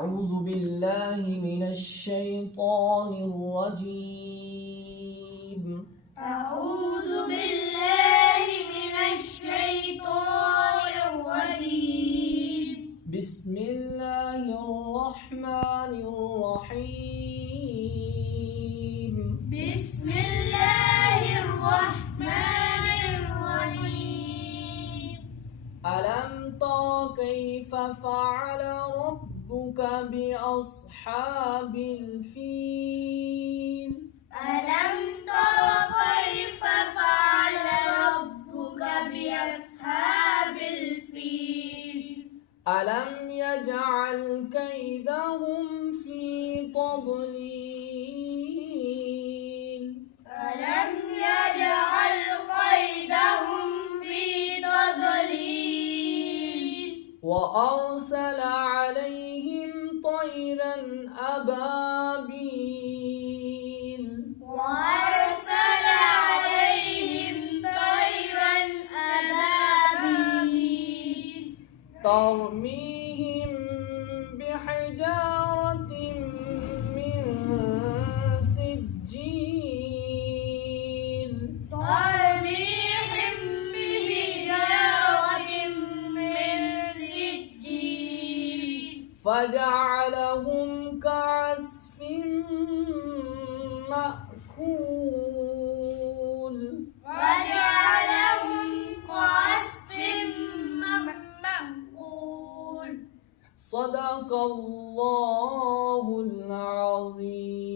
أعوذ بالله من الشيطان الرجيم. أعوذ بالله من الشيطان الرجيم. بسم الله الرحمن الرحيم. بسم الله الرحمن الرحيم. ألم تر كيف فعل ربك بأصحاب الفيل؟ ألم تر كيف فعل ربك بأصحاب الفيل؟ ألم يجعل كيدهم في تضليل؟ ألم يجعل كيدهم في تضليل؟ وأرسل عليهم طيرا أبابيل. وأرسل عليهم طيرا أبابيل ترميهم بحجارة من سجيل. ترميهم بحجارة من سجيل فجعلهم كعصف مأكول. وجعلهم كعصف مأكول. صدق الله العظيم.